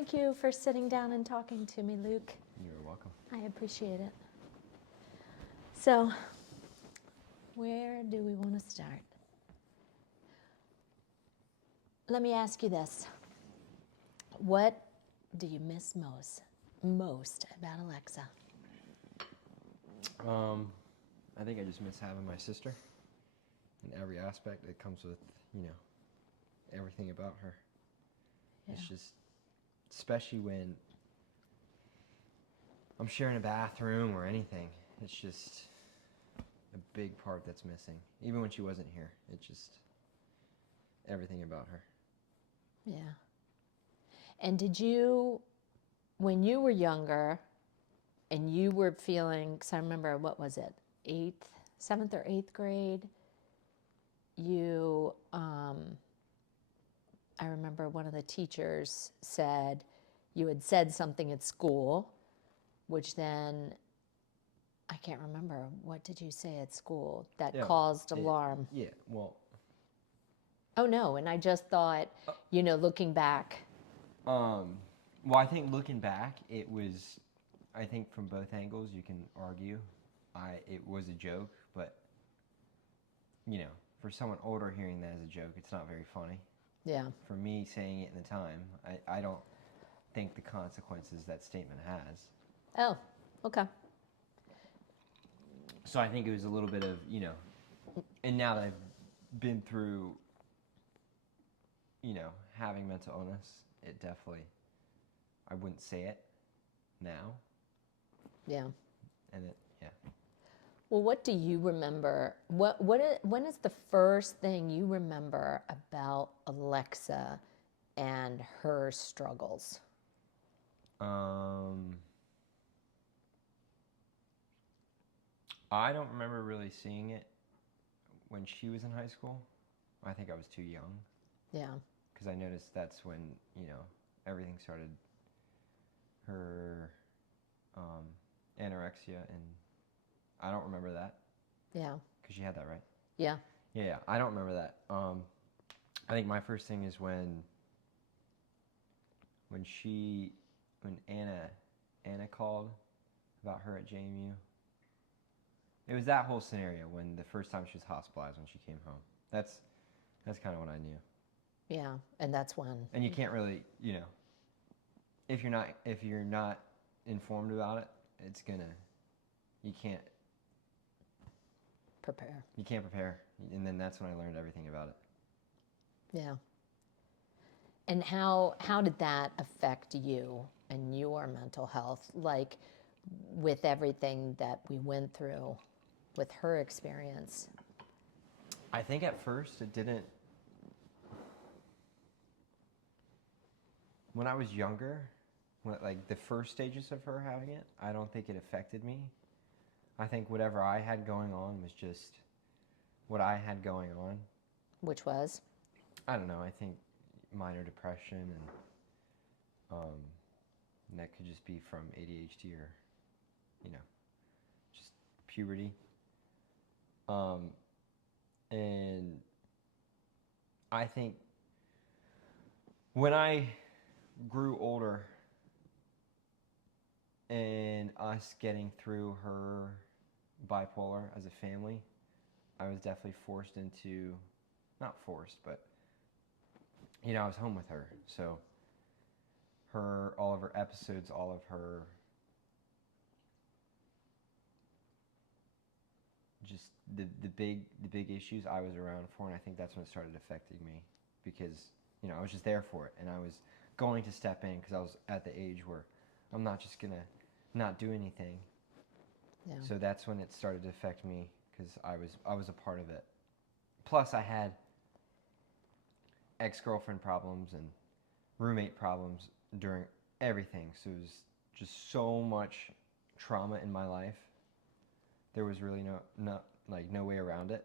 Thank you for sitting down and talking to me, Luke. You're welcome. I appreciate it. So, where do we want to start? Let me ask you this. What do you miss most about Alexa? I think I just miss having my sister in every aspect that comes with, everything about her. Yeah. It's just, especially when I'm sharing a bathroom or anything, it's just a big part that's missing. Even when she wasn't here, it's just everything about her. Yeah. And did you, when you were younger and you were feeling, because I remember, what was it, 7th or 8th grade, you, I remember one of the teachers said, you had said something at school, which then, I can't remember, what did you say at school that caused alarm? Well. Oh no, and I just thought, looking back. Well, I think looking back, it was, I think from both angles you can argue, it was a joke, but, for someone older hearing that as a joke, it's not very funny. Yeah. For me saying it in the time, I don't think the consequences that statement has. Oh, okay. So I think it was a little bit of, and now that I've been through, having mental illness, it definitely, I wouldn't say it now. Yeah. And Well, what do you remember? When is the first thing you remember about Alexa and her struggles? I don't remember really seeing it when she was in high school. I think I was too young. Yeah. Because I noticed that's when, everything started, her anorexia, and I don't remember that. Yeah. Because she had that, right? Yeah. Yeah, I don't remember that. I think my first thing is when Anna called about her at JMU. It was that whole scenario when the first time she was hospitalized when she came home. That's kind of what I knew. Yeah, and that's when. And you can't really, if you're not informed about it, you can't prepare. You can't prepare, and then that's when I learned everything about it. Yeah. And how did that affect you and your mental health, like with everything that we went through with her experience? I think at first it didn't. When I was younger, like the first stages of her having it, I don't think it affected me. I think whatever I had going on was just what I had going on. Which was? I don't know. I think minor depression, and that could just be from ADHD or, just puberty. And I think when I grew older and us getting through her bipolar as a family, I was definitely forced into, not forced, but, I was home with her. So all of her episodes, all of her just the big issues I was around for, and I think that's when it started affecting me because, I was just there for it, and I was going to step in because I was at the age where I'm not just going to not do anything. Yeah. So that's when it started to affect me because I was a part of it. Plus I had ex-girlfriend problems and roommate problems during everything. So it was just so much trauma in my life. There was really no way around it.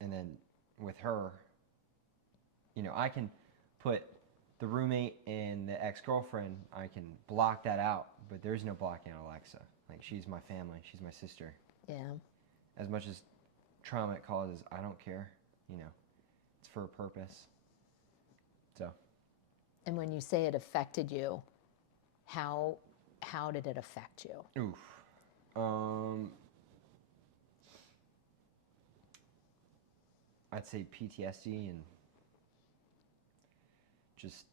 And then with her, I can put the roommate and the ex-girlfriend, I can block that out, but there's no blocking out Alexa. Like, she's my family, she's my sister. Yeah. As much as trauma it causes, I don't care. It's for a purpose. So And when you say it affected you, how did it affect you? Oof. I'd say PTSD and just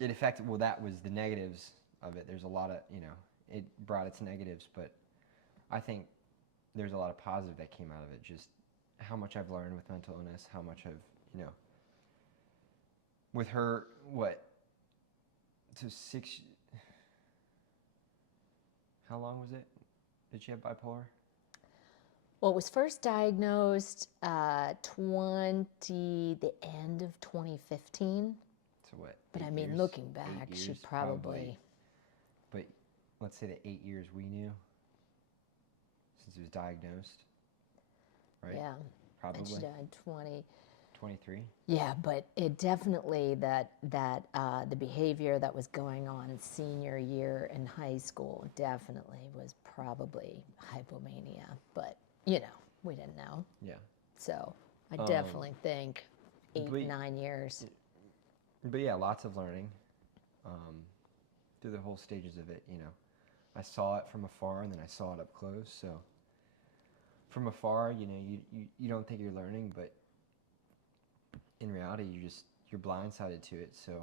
it affected. Well, that was the negatives of it. There's a lot of it brought its negatives, but I think there's a lot of positive that came out of it. Just how much I've learned with mental illness, how much I've with her so how long was it? Did she have bipolar? Well, it was first diagnosed the end of 2015. So what? But I 8 mean, years? looking 8 back, she years, probably. But let's say the 8 years we knew since it was diagnosed, right? Yeah. Probably. And she died 23. Yeah, but it definitely the behavior that was going on in senior year in high school definitely was probably hypomania. But we didn't know. Yeah. So I definitely think 8, 9 years. But yeah, lots of learning through the whole stages of it. I saw it from afar and then I saw it up close. So from afar, you don't think you're learning, but in reality, you're blindsided to it. So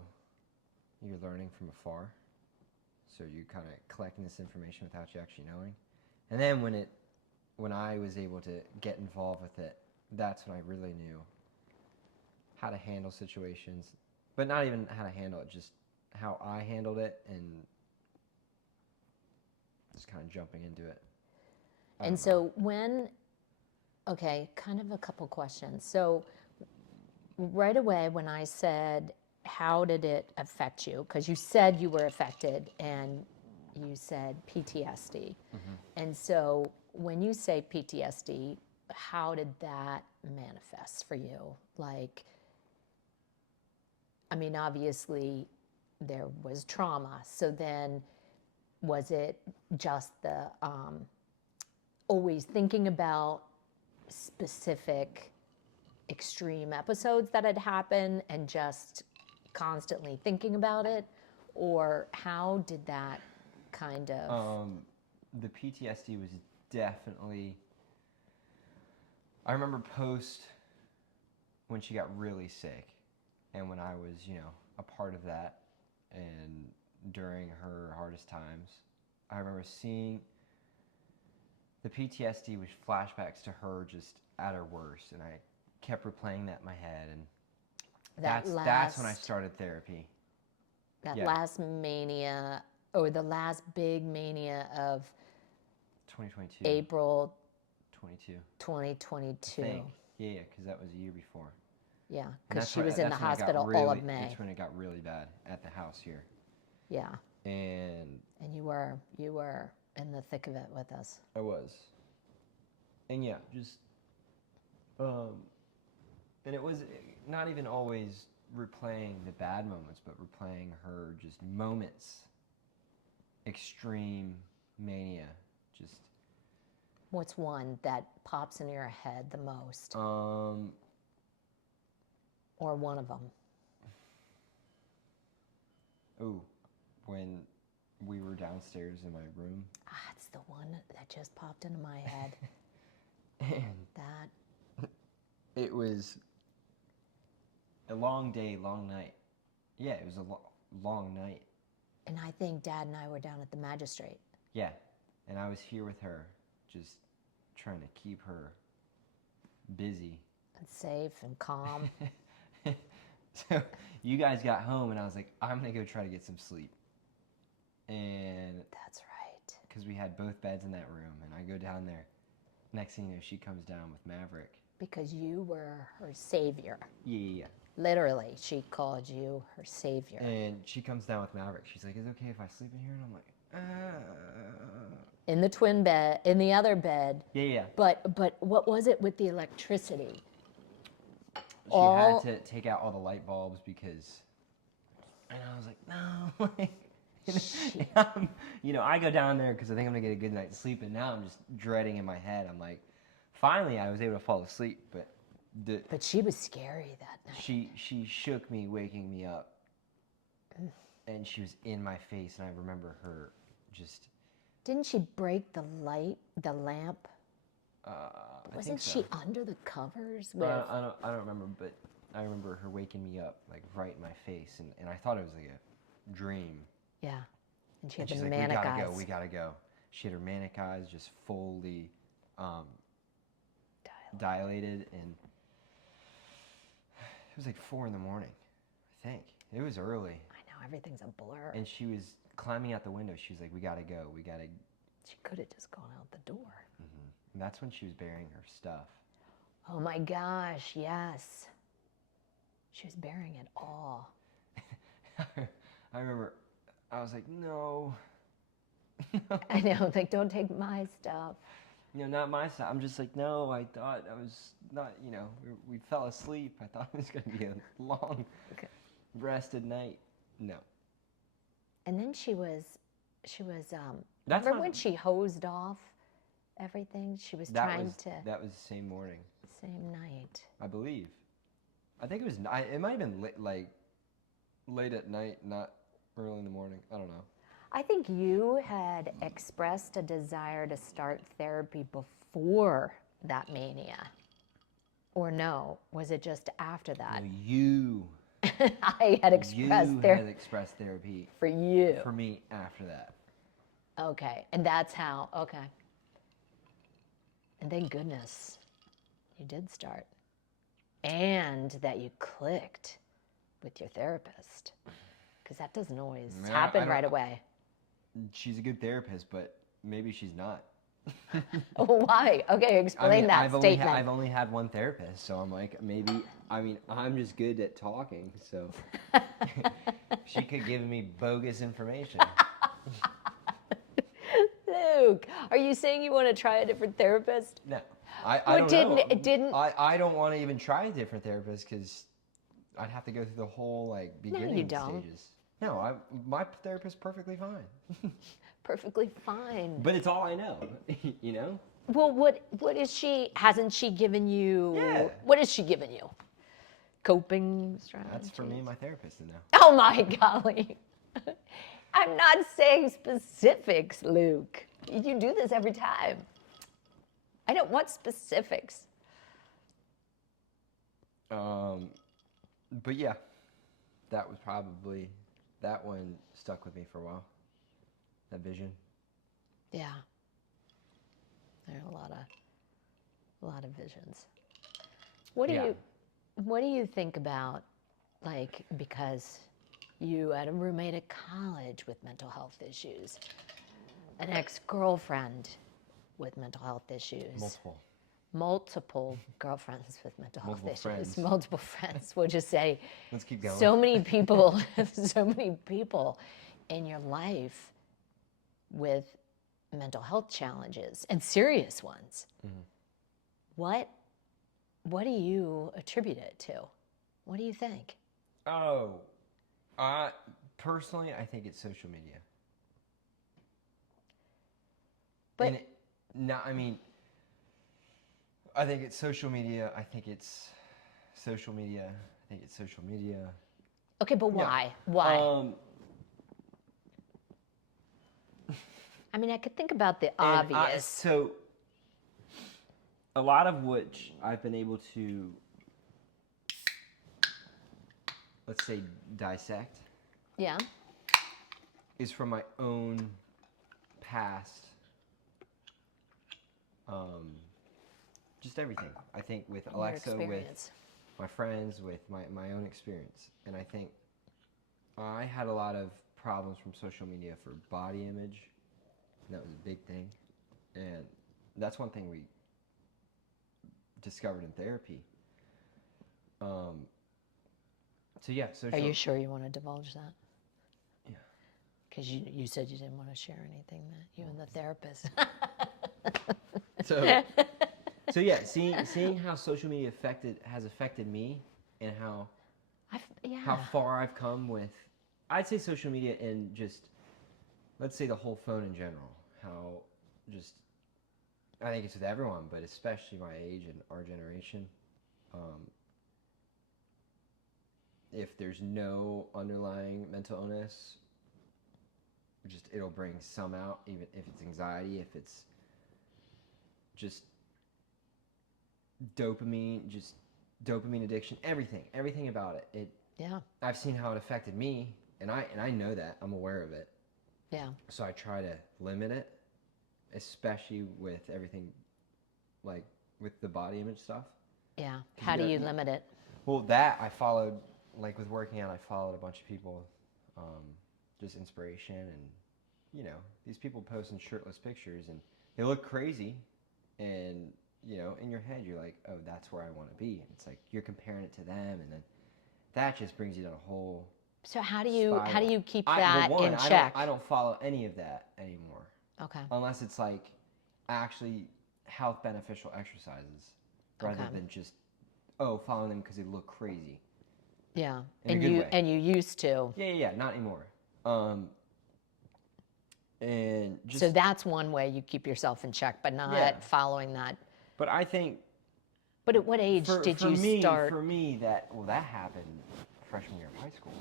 you're learning from afar. So you're kind of collecting this information without you actually knowing. And then when I was able to get involved with it, that's when I really knew how to handle situations, but not even how to handle it, just how I handled it and just kind of jumping into it. And so kind of a couple questions. So right away when I said, how did it affect you? Because you said you were affected and you said PTSD. Mm-hmm. And so when you say PTSD, how did that manifest for you? Like, I mean, obviously there was trauma. So then was it just the always thinking about specific extreme episodes that had happened and just constantly thinking about it? Or how did that kind of... The PTSD was definitely... I remember when she got really sick and when I was, a part of that and during her hardest times, I remember seeing the PTSD was flashbacks to her just at her worst, and I kept replaying that in my head, and that's when I started therapy. That last mania, or the last big mania of 2022. April 22. 2022. I think. Yeah, because that was a year before. Yeah, because she was in the hospital all of May. That's when it got really bad at the house here. Yeah. And you were in the thick of it with us. I was. And yeah, just and it was not even always replaying the bad moments, but replaying her just moments. Extreme mania, just. What's one that pops in your head the most? Or one of them? Oh, when we were downstairs in my room. It's the one that just popped into my head. And it was a long day, long night. Yeah, it was a long night. And I think Dad and I were down at the magistrate. Yeah, and I was here with her, just trying to keep her busy. And safe and calm. So you guys got home, and I was like, I'm going to go try to get some sleep. And that's right. Because we had both beds in that room, and I go down there. Next thing you know, she comes down with Maverick. Because you were her savior. Yeah. Literally, she called you her savior. And she comes down with Maverick. She's like, is it okay if I sleep in here? And I'm like, In the twin bed, in the other bed. Yeah. But what was it with the electricity? She had to take out all the light bulbs because, and I was like, no. I go down there because I think I'm going to get a good night's sleep, and now I'm just dreading in my head. I'm like, finally I was able to fall asleep, but the But she was scary that night. she shook me, waking me up, and she was in my face, and I remember her just. Didn't she break the lamp? I Wasn't think so. she under the covers with? I don't remember, but I remember her waking me up like right in my face, and I thought it was like a dream. Yeah, and she And had she's the like, manic "We gotta eyes. go, we gotta go." She had her manic eyes just fully dilated, and it was like 4 in the morning, I think. It was early. I know, everything's a blur. And she was climbing out the window. She was like, "We gotta go, we gotta." She could have just gone out the door. And that's when she was burying her stuff. Oh my gosh, yes. She was burying it all. I remember, I was like, "No." I know, like, don't take my stuff. Not my stuff. I'm just like, no, I thought I was not, we fell asleep. I thought it was going to be a long, rested night. No. And then she was, That's remember not- when she hosed off everything? She was That trying was to, that was the same morning, same night. I believe. I think it was. It might have been late at night, not early in the morning. I don't know. I think you had expressed a desire to start therapy before that mania. Or no, was it just after that? No, you. I had expressed You therapy had expressed therapy for you. for me after that. Okay, and that's how, okay. And thank goodness you did start. And that you clicked with your therapist. Because that doesn't always I happen don't- right away. She's a good therapist, but maybe she's not. Why? Okay, explain that statement. I've only had one therapist, so I'm like, maybe, I'm just good at talking, so she could give me bogus information. Luke, are you saying you want to try a different therapist? No, I don't know. It didn't. I don't want to even try a different therapist because I'd have to go through the whole beginning don't. stages. No, my therapist's perfectly fine. Perfectly fine. But it's all I know, you know? Well, what is she? Hasn't she given you? Yeah. What has she given you? Coping strategies. That's for me and my therapist to know. Oh my golly! I'm not saying specifics, Luke. You do this every time. I don't want specifics. But yeah, that was probably, that one stuck with me for a while. That vision. Yeah. There are a lot of visions. What do you think about, because you had a roommate at college with mental health issues, an ex-girlfriend with mental health issues, multiple girlfriends with mental health issues, friends. multiple friends. We'll just say, Let's keep going. so many people in your life with mental health challenges and serious ones. What do you attribute it to? What do you think? Oh, personally, I think it's social media. But I think it's social media. I think it's social media. I think it's social media. Okay, but why? Why? I mean, I could think about the obvious. So, a lot of which I've been able to, let's say, dissect, Yeah. is from my own past. Just everything. I think with Your Alexa, with experience. my friends, with my own experience. And I think I had a lot of problems from social media for body image. And that was a big thing. And that's one thing we discovered in therapy. So yeah, social. Are you sure you want to divulge that? Yeah. Because you said you didn't want to share anything that you and the therapist. So yeah, seeing how social media has affected me, and how far I've come with, I'd say social media and just, let's say the whole phone in general. How just, I think it's with everyone, but especially my age and our generation, If there's no underlying mental illness, just it'll bring some out, even if it's anxiety, if it's just dopamine addiction, everything about it. Yeah. I've seen how it affected me, and I know that. I'm aware of it. Yeah. So I try to limit it, especially with everything, like with the body image stuff. Yeah. How do you limit it? Well, that I followed, like with working out, I followed a bunch of people, just inspiration, and these people posting shirtless pictures, and they look crazy, and in your head you're like, oh, that's where I want to be, and it's like you're comparing it to them, and then that just brings you down a whole. So how do you keep well, that one, in check? I don't follow any of that anymore. Okay. Unless it's like actually health beneficial exercises, rather than just following them because they look crazy. Yeah. In a good way. And you used to. Yeah, not anymore. And just, so that's one way you keep yourself in check, but not following that. But I think. But at what age did you start? For me, that happened freshman year of high school.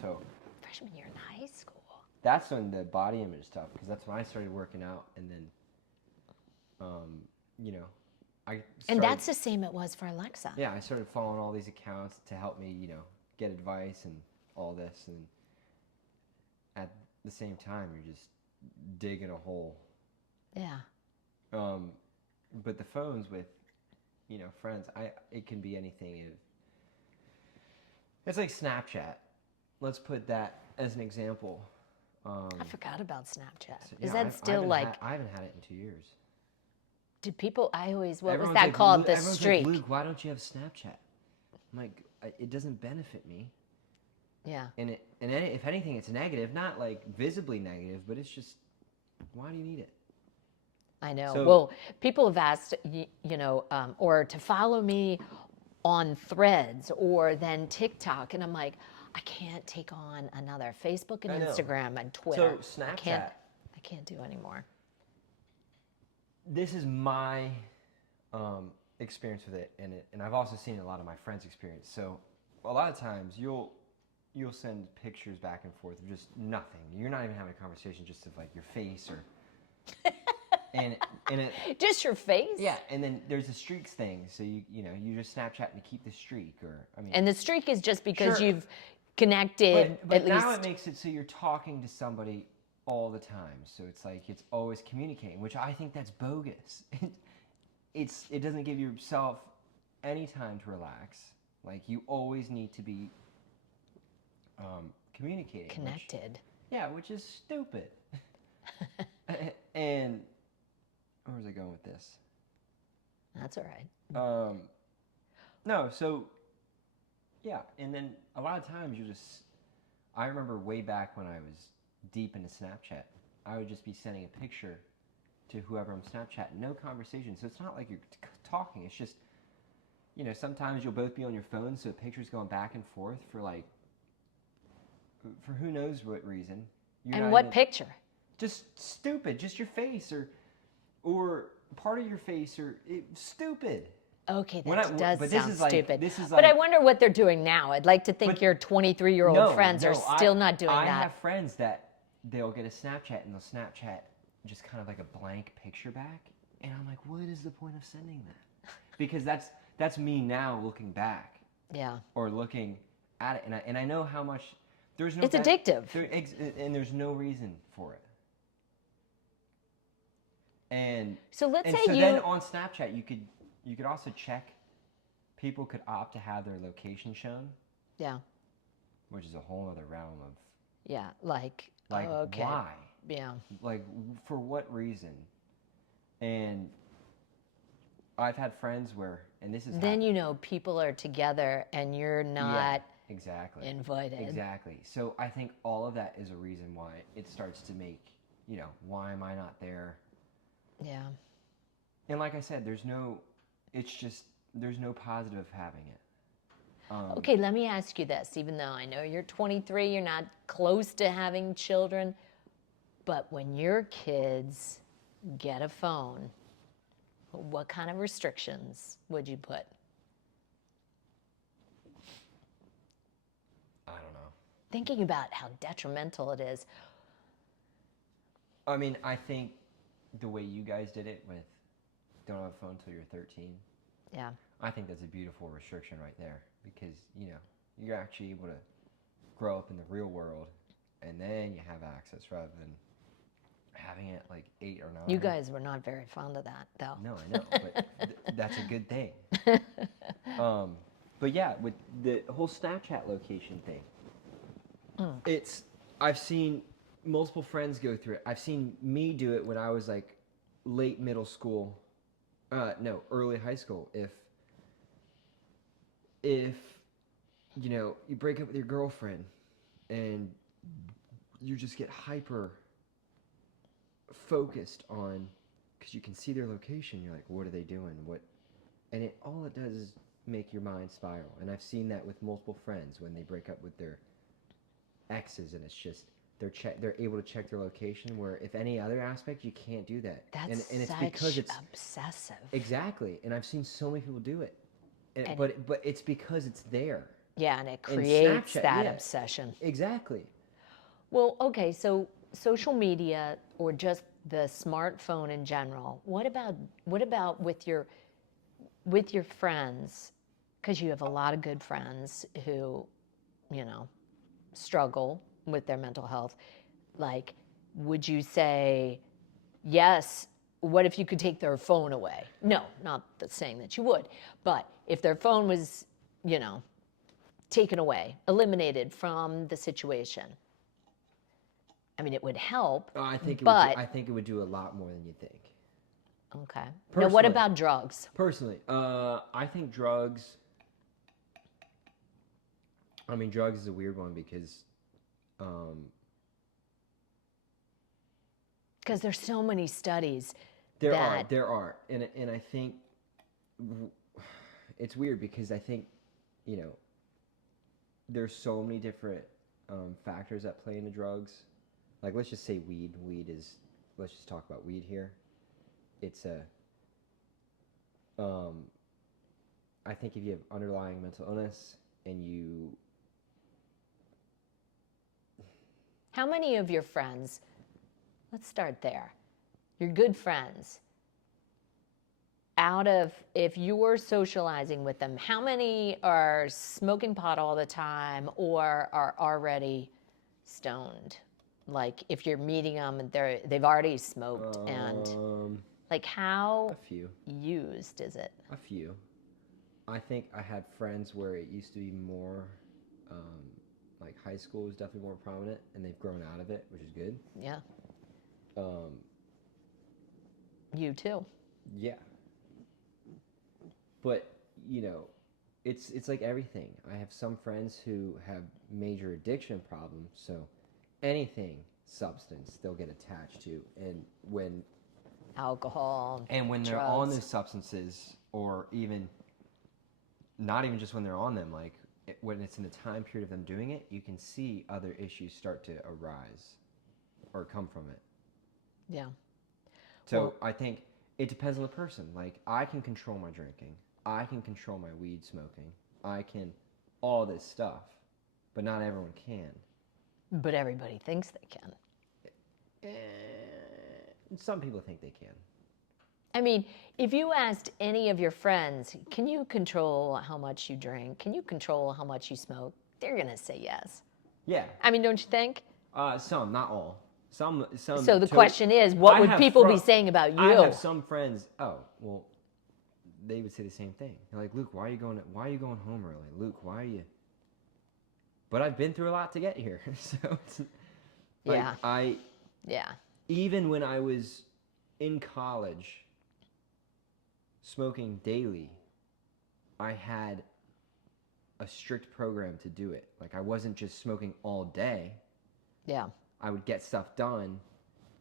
So. Freshman year in high school. That's when the body image stuff, because that's when I started working out, and then, And that's the same it was for Alexa. Yeah, I started following all these accounts to help me, get advice and all this, and at the same time, you're just digging a hole. Yeah. But the phones with, friends, it can be anything. It's like Snapchat. Let's put that as an example. I forgot about Snapchat. So, Is that still like? I haven't had it in 2 years. Did people? What was that like, called? The everyone's streak. Like, Luke, why don't you have Snapchat? I'm like, it doesn't benefit me. Yeah. And if anything, it's negative. Not like visibly negative, but it's just, why do you need it? I know. So, well, people have asked, or to follow me on Threads or then TikTok, and I'm like, I can't take on another Facebook and Instagram and Twitter. So Snapchat. I can't do anymore. This is my experience with it, and I've also seen a lot of my friends' experience. So a lot of times you'll send pictures back and forth of just nothing. You're not even having a conversation, just of like your face or. And it just your face. Yeah, and then there's the streaks thing. So you just Snapchat to keep the streak, And the streak is just because sure. you've connected. But at now least. It makes it so you're talking to somebody all the time. So it's like it's always communicating, which I think that's bogus. It doesn't give yourself any time to relax. Like you always need to be communicating. Connected. Which is stupid. And where was I going with this? That's all right. No, so yeah, and then a lot of times I remember way back when I was deep into Snapchat, I would just be sending a picture to whoever I'm Snapchatting, no conversation. So it's not like you're talking. It's just, sometimes you'll both be on your phone, so a picture's going back and forth for who knows what reason. And what picture? Just stupid, just your face or part of your face or stupid. Okay, that does sound stupid. This is but I wonder what they're doing now. I'd like to think your 23-year-old friends are still not doing that. I have friends that they'll get a Snapchat and they'll Snapchat just kind of like a blank picture back. And I'm like, what is the point of sending that? Because that's me now looking back. Yeah. Or looking at it. And I know how much, there's no... It's addictive. And there's no reason for it. And so let's say then on Snapchat you could also check. People could opt to have their location shown. Yeah. Which is a whole other realm of. Yeah, okay. Why? Yeah. Like for what reason? And I've had friends where, and this is. Then people are together and you're not. Exactly. Invited. Exactly. So I think all of that is a reason why it starts to make, why am I not there? Yeah. And like I said, there's no positive of having it. Okay, let me ask you this. Even though I know you're 23, you're not close to having children, but when your kids get a phone, what kind of restrictions would you put? thinking about how detrimental it is. I mean, I think the way you guys did it with don't have a phone until you're 13, Yeah. I think that's a beautiful restriction right there because, you know, you're actually able to grow up in the real world and then you have access rather than having it like 8 or 9. You guys were not very fond of that, though. No, I know, but that's a good thing. But yeah, with the whole Snapchat location thing, I've seen multiple friends go through it. I've seen me do it when I was like late middle school, early high school. If you know, you break up with your girlfriend and you just get hyper focused on, because you can see their location, you're like, what are they doing? And all it does is make your mind spiral. And I've seen that with multiple friends when they break up with their exes, and it's just they're able to check their location, where if any other aspect you can't do that. That's and it's because it's obsessive. Exactly. And I've seen so many people do it. But it's because it's there. Yeah, and it creates Snapchat, that yeah. obsession. Exactly. Well, okay, so social media or just the smartphone in general. What about with your friends? Because you have a lot of good friends who, you know, struggle with their mental health. Like, would you say, yes, what if you could take their phone away? No, not saying that you would. But if their phone was, you know, taken away, eliminated from the situation, I mean, it would help. I think it would do a lot more than you think. Okay. Now, what Personally. about drugs? Personally, I think drugs. I mean, drugs is a weird one because there's so many studies. There are, and I think it's weird because I think, you know, there's so many different factors that play into drugs. Like, let's just say weed. Let's just talk about weed here. It's I think if you have underlying mental illness and you... How many of your friends, let's start there, your good friends, if you're socializing with them, how many are smoking pot all the time or are already stoned? Like, if you're meeting them and they've already smoked, and like, how a few used is it? A few. I think I had friends where it used to be more, like high school was definitely more prominent, and they've grown out of it, which is good. Yeah. You too. Yeah. But, you know, it's like everything. I have some friends who have major addiction problems, so anything substance they'll get attached to, and when alcohol, and when they're drugs. on those substances, or even not even just when they're on them, like when it's in the time period of them doing it, you can see other issues start to arise or come from it. Yeah. So well, I think it depends on the person. Like, I can control my drinking, I can control my weed smoking, I can all this stuff, but not everyone can. But everybody thinks they can. Some people think they can. I mean, if you asked any of your friends, can you control how much you drink? Can you control how much you smoke? They're going to say yes. Yeah. I mean, don't you think? Some, not all. Some. So the question is, what would people be saying about you? I have some friends. Oh, well, they would say the same thing. They're like, Luke, why are you going home early? Luke, why are you? But I've been through a lot to get here, so it's like, yeah. Even when I was in college, smoking daily, I had a strict program to do it. Like, I wasn't just smoking all day. Yeah. I would get stuff done,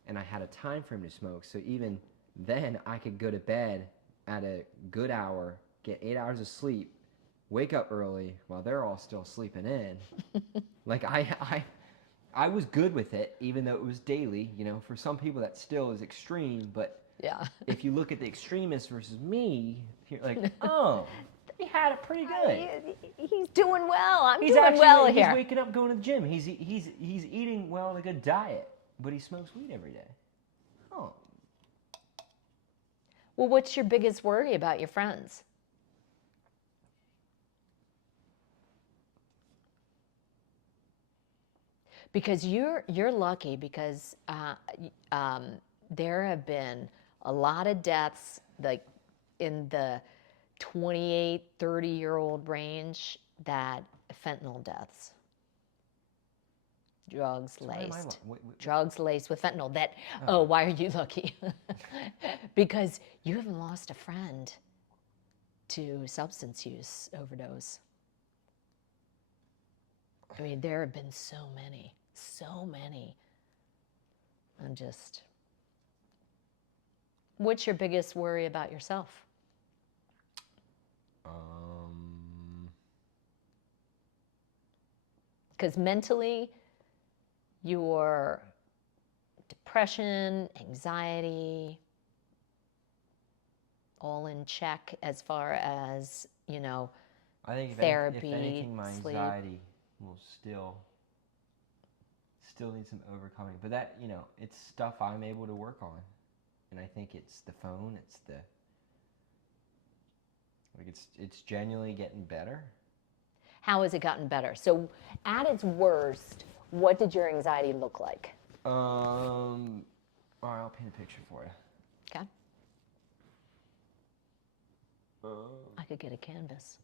and I had a time frame to smoke. So even then, I could go to bed at a good hour, get 8 hours of sleep, wake up early while they're all still sleeping in. Like, I was good with it, even though it was daily. You know, for some people that still is extreme, but yeah. If you look at the extremists versus me, you're like, oh, they had it pretty good. He's doing well. I'm He's doing actually well he's here. waking up, going to the gym. He's eating well on a good diet, but he smokes weed every day. Oh, Well, what's your biggest worry about your friends? Because you're lucky because there have been a lot of deaths like in the 28, 30-year-old range that fentanyl deaths. Drugs so why am I laced. what- Drugs laced with fentanyl. That Oh. why are you lucky? Because you haven't lost a friend to substance use overdose. I mean, there have been so many. I'm just. What's your biggest worry about yourself? Because mentally, your depression, anxiety, all in check as far as, I think therapy, if anything, my sleep. anxiety will still need some overcoming. But that, it's stuff I'm able to work on. And I think it's the phone, it's genuinely getting better. How has it gotten better? So at its worst, what did your anxiety look like? All right, I'll paint a picture for you. Okay. I could get a canvas.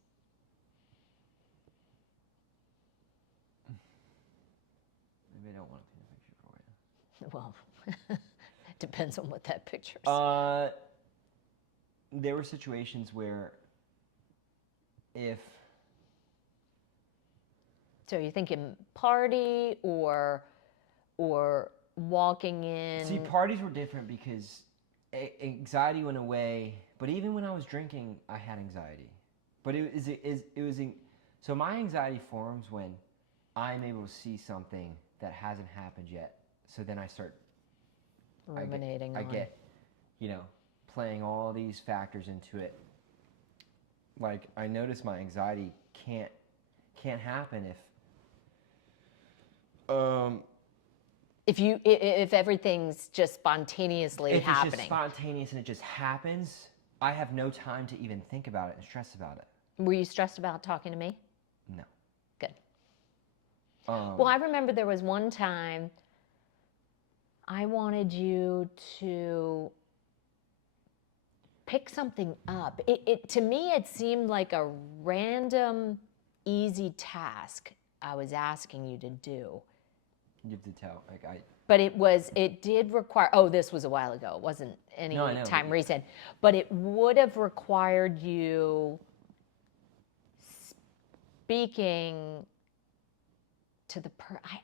Maybe I don't want to paint a picture for you. Well, depends on what that picture is. There were situations where So you're thinking party or walking in? See, parties were different because anxiety went away. But even when I was drinking, I had anxiety. But so my anxiety forms when I'm able to see something that hasn't happened yet. So then I start ruminating. I get, playing all these factors into it. Like I notice my anxiety can't happen if everything's just spontaneously happening. If it's just spontaneous and it just happens, I have no time to even think about it and stress about it. Were you stressed about talking to me? No. Good. Well, I remember there was one time I wanted you to pick something up. To me, it seemed like a random, easy task I was asking you to do. You have to tell. But it did require, this was a while ago. It wasn't any time recent. But it would have required you speaking to the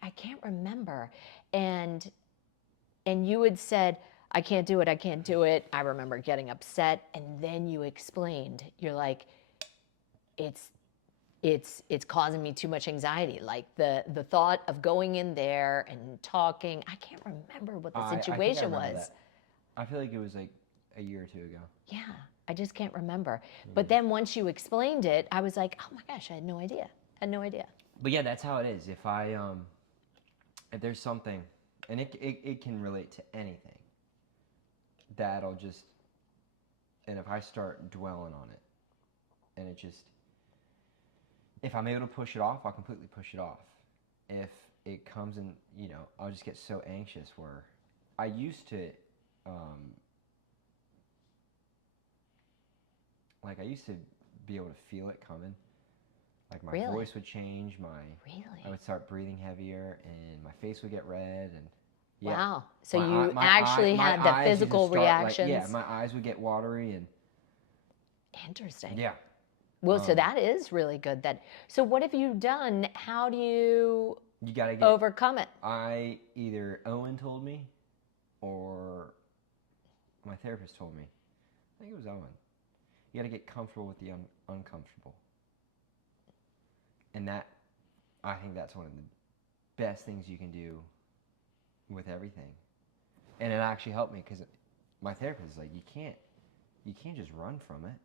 I can't remember. And you had said, I can't do it. I remember getting upset. And then you explained, you're like, it's causing me too much anxiety. Like the thought of going in there and talking. I can't remember what the situation was. That. I feel like it was like a year or two ago. Yeah, I just can't remember. But then once you explained it, I was like, oh my gosh, I had no idea. But yeah, that's how it is. If there's something, and it can relate to anything, that'll just, and if I start dwelling on it, and if I'm able to push it off, I'll completely push it off. If it comes in, I'll just get so anxious where I used to, be able to feel it coming. Like my voice would change, I would start breathing heavier, and my face would get red, and yeah. Wow. So you actually had the physical reactions. My eyes would get watery and. Interesting. Yeah. Well, so that is really good. So what have you done? How do you gotta overcome it? Either Owen told me, or my therapist told me. I think it was Owen. You got to get comfortable with the uncomfortable. And I think that's one of the best things you can do with everything. And it actually helped me because my therapist is like, you can't just run from it.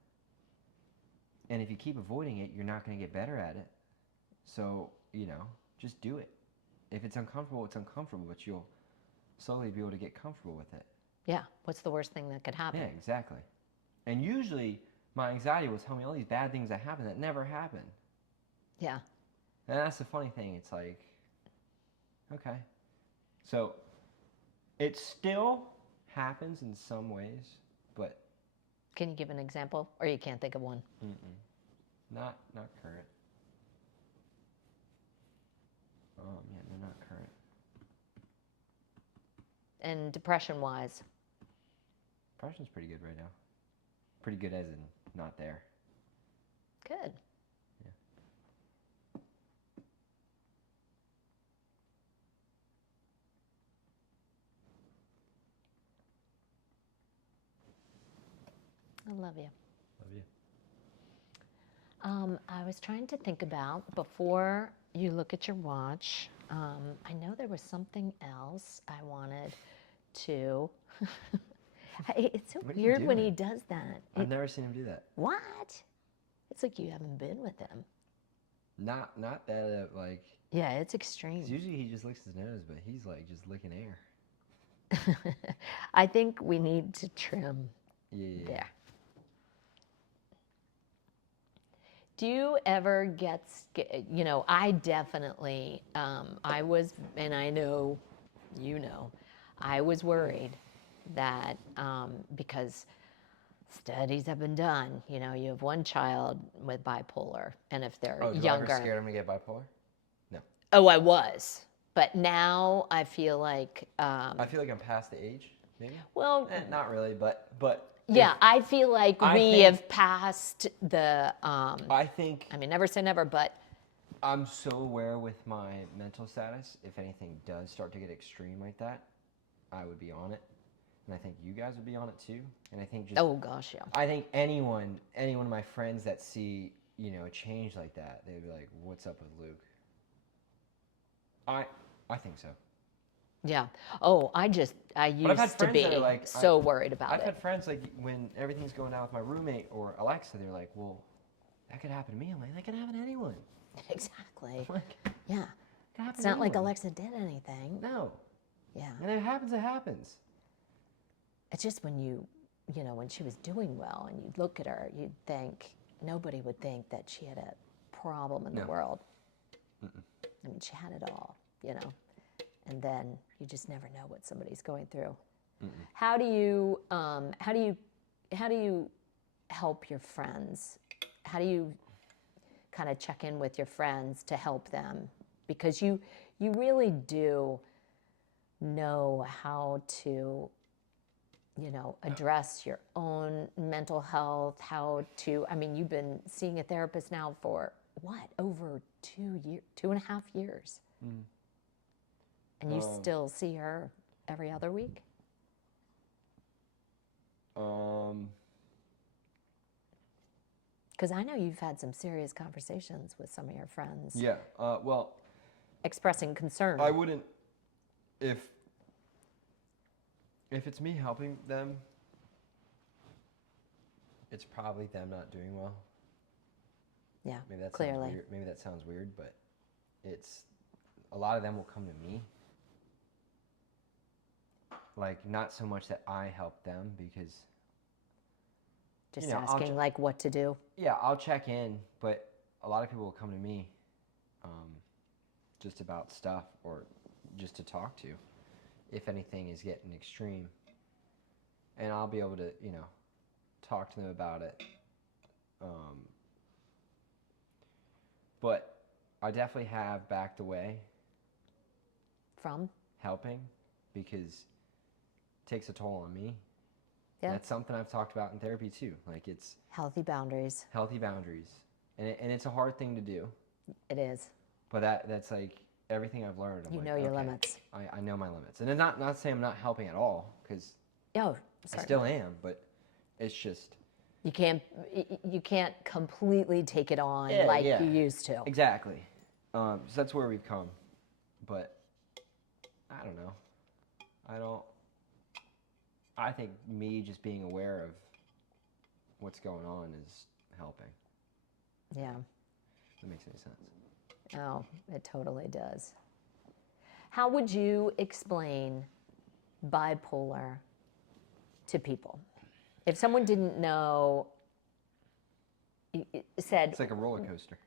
And if you keep avoiding it, you're not going to get better at it. So, just do it. If it's uncomfortable, it's uncomfortable, but you'll slowly be able to get comfortable with it. Yeah. What's the worst thing that could happen? Yeah, exactly. And usually my anxiety will tell me all these bad things that happen that never happen. Yeah. And that's the funny thing. It's like, okay. So it still happens in some ways, but Can you give an example? Or you can't think of one? not current. Yeah, no, not current. And depression-wise? Depression's pretty good right now. Pretty good as in not there. Good. Yeah. I love you. Love you. I was trying to think about, before you look at your watch, I know there was something else I wanted to. It's so What are you weird when he doing? does that. I've never seen him do that. What? It's like you haven't been with him. Not that like. Yeah, it's 'Cause extreme. usually he just licks his nose, but he's like just licking air. I think we need to trim Yeah. there. Do you ever get, I definitely, I was, and I know, I was worried that because studies have been done, you have one child with bipolar, and if they're Oh, do I younger. ever scared him to get bipolar? No. Oh, I was. But now I feel like. I feel like I'm past the age, maybe. Well. Not really, but. Yeah, I feel like we have passed the. I think. I mean, never say never, but. I'm so aware with my mental status. If anything does start to get extreme like that, I would be on it, and I think you guys would be on it too. And I think just. Oh gosh, yeah. I think any one of my friends that see a change like that, they'd be like, "What's up with Luke?" I think so. Yeah. Oh, I used to be like, so worried about I've it. had friends like when everything's going down with my roommate or Alexa, they're like, "Well, that could happen to me." I'm like, "That could happen to anyone." Exactly. Like, Yeah. It's not like Alexa did anything. No. Yeah. And it happens. It happens. It's just when when she was doing well and you'd look at her, you'd think, nobody would think that she had a problem in the world. I mean, she had it all, and then you just never know what somebody's going through. How do you help your friends? How do you kind of check in with your friends to help them? Because you really do know how to address your own mental health, I mean, you've been seeing a therapist now for what, over 2.5 years? And you still see her every other week? Because I know you've had some serious conversations with some of your friends. Yeah. Well. Expressing concern. I wouldn't. If it's me helping them, it's probably them not doing well. Yeah, maybe that clearly. Sounds weird. Maybe that sounds weird, but it's a lot of them will come to me. Like, not so much that I help them because just asking like what to do. Yeah, I'll check in, but a lot of people will come to me just about stuff or just to talk to if anything is getting extreme. And I'll be able to, talk to them about it. But I definitely have backed away from helping because it takes a toll on me. Yeah. That's something I've talked about in therapy too. Like, it's healthy boundaries. Healthy boundaries. And it's a hard thing to do. It is. But that's like everything I've learned. I'm know your limits. I know my limits. And it's not saying I'm not helping at all, because I still am, but it's just... You can't completely take it on you used to. Exactly. So that's where we've come. But I don't know. I think me just being aware of what's going on is helping. Yeah. That makes any sense. Oh, it totally does. How would you explain bipolar to people? If someone didn't know, said, It's like a roller coaster.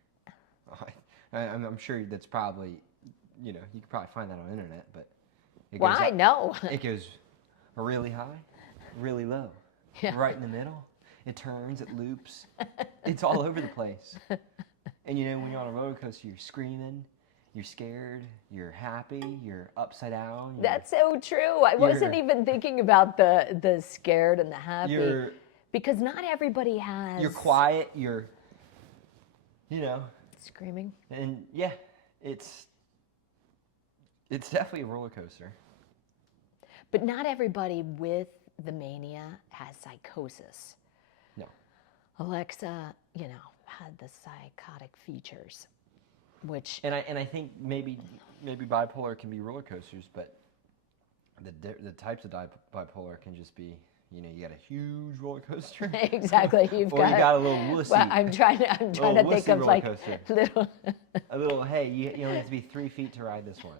I'm sure that's probably, you could probably find that on the internet, but it goes why? up, No. it goes really high, really low, Yeah. right in the middle. It turns, it loops. It's all over the place. And when you're on a roller coaster, you're screaming, you're scared, you're happy, you're upside down. That's so true. I wasn't even thinking about the scared and the happy. Because not everybody has... You're quiet, you're, Screaming. And yeah, it's definitely a roller coaster. But not everybody with the mania has psychosis. No. Alexa, had the psychotic features, which... And I think maybe bipolar can be roller coasters, but the types of bipolar can just be, you got a huge roller coaster. Exactly. You got a little wussy. Well, I'm trying to think of like little... a little, hey, you only have to be 3 feet to ride this one.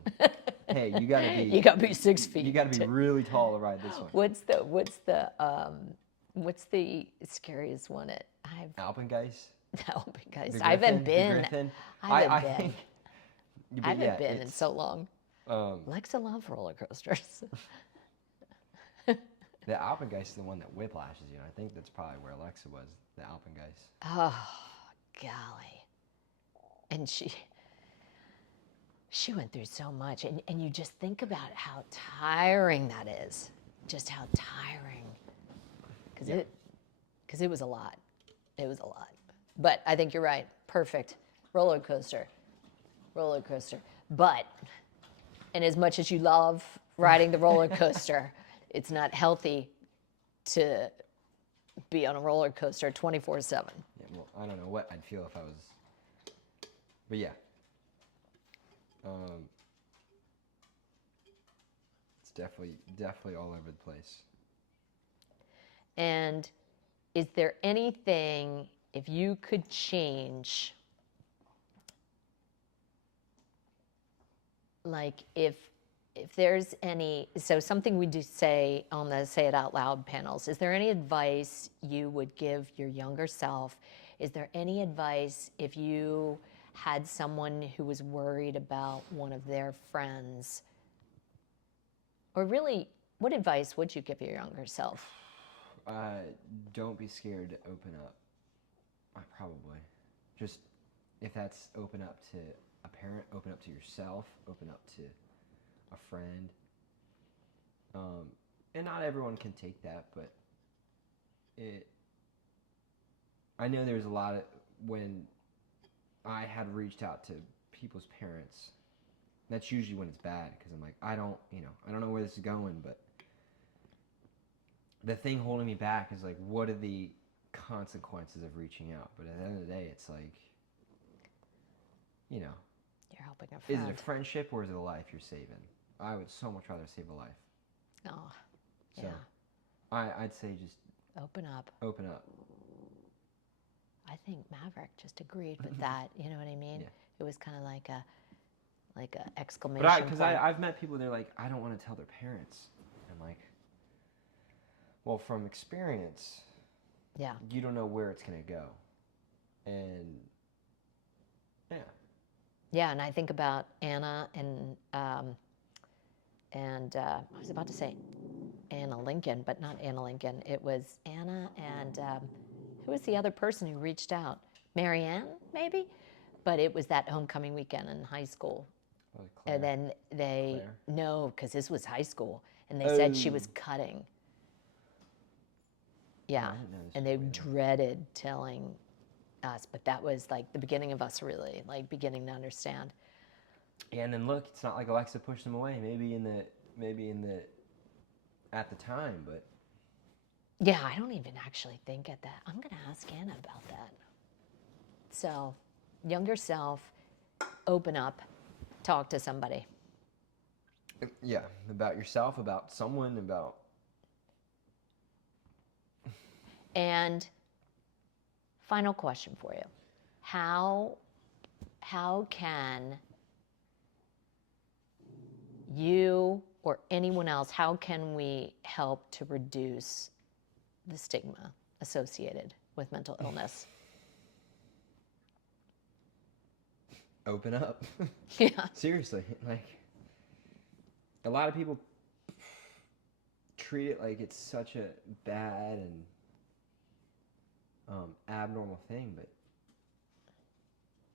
Hey, you gotta be 6 feet. You gotta be really tall to ride this one. What's the scariest one? Alpengeist. Alpengeist. The I haven't Griffin. been. I I think. haven't been in so long. Um, Alexa loves roller coasters. The Alpengeist is the one that whiplashes you. I think that's probably where Alexa was. The Alpengeist. Oh, golly. And she went through so much. And you just think about how tiring that is. Just how tiring. Because it was a lot. It was a lot. But I think you're right. Perfect. Roller coaster. But, and as much as you love riding the roller coaster, it's not healthy to be on a roller coaster 24/7. Yeah, well, I don't know what I'd feel if I was. But yeah. It's definitely all over the place. And is there anything, if you could change, like if there's any, so something we do say on the Say It Out Loud panels, is there any advice you would give your younger self? Is there any advice if you had someone who was worried about one of their friends? Or really, what advice would you give your younger self? Don't be scared to open up. Probably. Just, if that's open up to a parent, open up to yourself, open up to a friend. And not everyone can take that, but I know there's a lot of, when I had reached out to people's parents, that's usually when it's bad, because I'm like, I don't know where this is going, but the thing holding me back is like, what are the consequences of reaching out? But at the end of the day, it's like, You're helping a friend. is it a friendship or is it a life you're saving? I would so much rather save a life. Oh, So, yeah. I'd say just Open up. open up. I think Maverick just agreed with that. You know what I mean? Yeah. It was kind of like a exclamation But because point. I've met people, they're like, I don't want to tell their parents. I'm like, well, from experience, Yeah. you don't know where it's going to go. And, yeah. Yeah, and I think about Anna and I was about to say Anna Lincoln, but not Anna Lincoln. It was Anna and who was the other person who reached out? Marianne, maybe? But it was that homecoming weekend in high school. Oh, Claire. And then Claire? no, because this was high school, and they said she was cutting. Yeah, I didn't know this and was they way back. dreaded telling us, but that was like the beginning of us really like beginning to understand. Yeah, and then look, it's not like Alexa pushed them away. Maybe in the at the time, but Yeah, I don't even actually think at that. I'm going to ask Anna about that. So, younger self, open up, talk to somebody. yeah, about yourself, about someone, about. And final question for you. how can you or anyone else, how can we help to reduce the stigma associated with mental illness? Open up. Yeah. Seriously, like, a lot of people treat it like it's such a bad and abnormal thing, but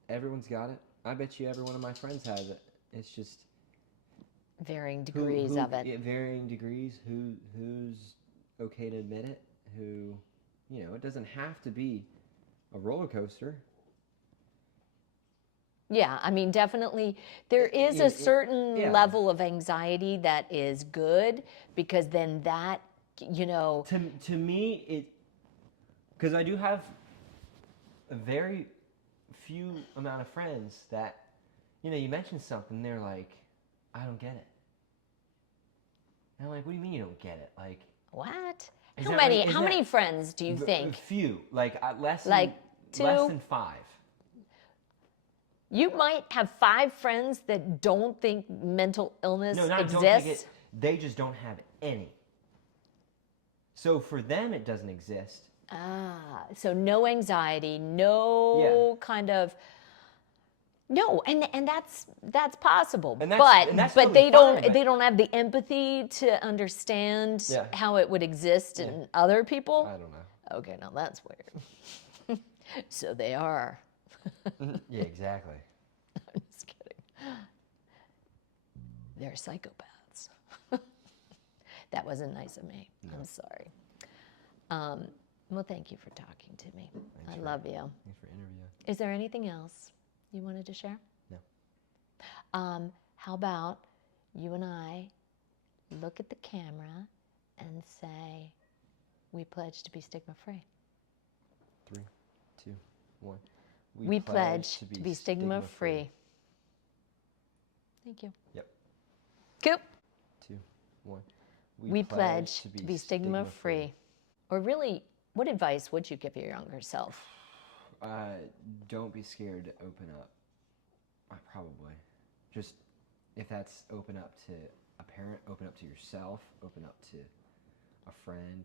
everyone's got it. I bet you every one of my friends has it. It's just Varying degrees of it. Yeah, varying degrees. Who's okay to admit it? Who, it doesn't have to be a roller coaster. Yeah, I mean, definitely there is a certain yeah. level of anxiety that is good, because then that, To me, because I do have a very few amount of friends that, you mention something, they're like, I don't get it. And I'm like, what do you mean you don't get it? Like, what? Is How that many? like- is How that- many friends do you think? Few, like less Like than, less two? than 5. You might have 5 friends that don't think mental illness No, not exists. don't think it. They just don't have any. So for them, it doesn't exist. So no anxiety, no kind of. No, and that's possible, And that's but totally they don't fine, but- they don't have the empathy to understand Yeah. how it would exist in other people. I don't know. Okay, now that's weird. So they are. Yeah, exactly. I'm just kidding. They're psychopaths. That wasn't nice of me. No. I'm sorry. Well, thank you for talking to me. I love you. Thanks for interviewing. Is there anything else you wanted to share? No. How about you and I look at the camera and say, we pledge to be stigma-free. 3, 2, 1. We pledge to be stigma-free. Thank you. Yep. Coop. 2, 1. We pledge to be stigma-free. Or really, what advice would you give your younger self? Don't be scared to open up. Probably. Just, if that's open up to a parent, open up to yourself, open up to a friend,